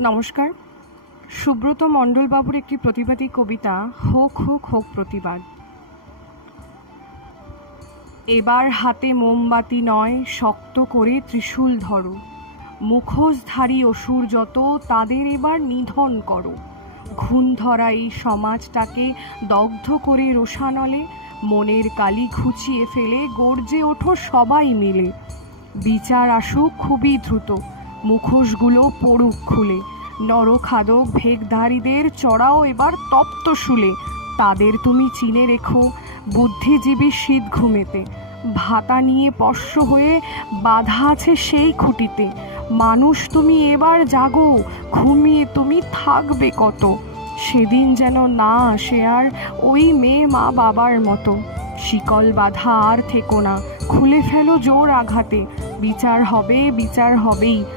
নমস্কার। সুব্রত মণ্ডলবাবুর একটি প্রতিবাদী কবিতা, হোক হোক হোক প্রতিবাদ। এবার হাতে মোমবাতি নয়, শক্ত করে ত্রিশূল ধরো। মুখোশধারী অসুর যত, তাদের এবার নিধন করো। ঘুণ ধরা এই সমাজটাকে দগ্ধ করে রোষানলে, মনের কালি ঘুচিয়ে ফেলে গর্জে ওঠো সবাই মিলে। বিচার আসুক খুবই দ্রুত, মুখোশগুলো পড়ুক খুলে। নরখাদক ভেকধারীদের চড়াও এবার তপ্ত শুলে। তাদের তুমি চিনে রেখো বুদ্ধিজীবী শীত ঘুমেতে। ভাতা নিয়ে পস্য হয়ে বাধা আছে সেই খুঁটিতে। মানুষ তুমি এবার জাগো, ঘুমিয়ে তুমি থাকবে কত। সেদিন যেন না আসে আর ওই মেয়ে মা বাবার মতো। শিকল বাধা আর থেকো না, খুলে ফেলো জোর আঘাতে। বিচার হবে, বিচার হবেই।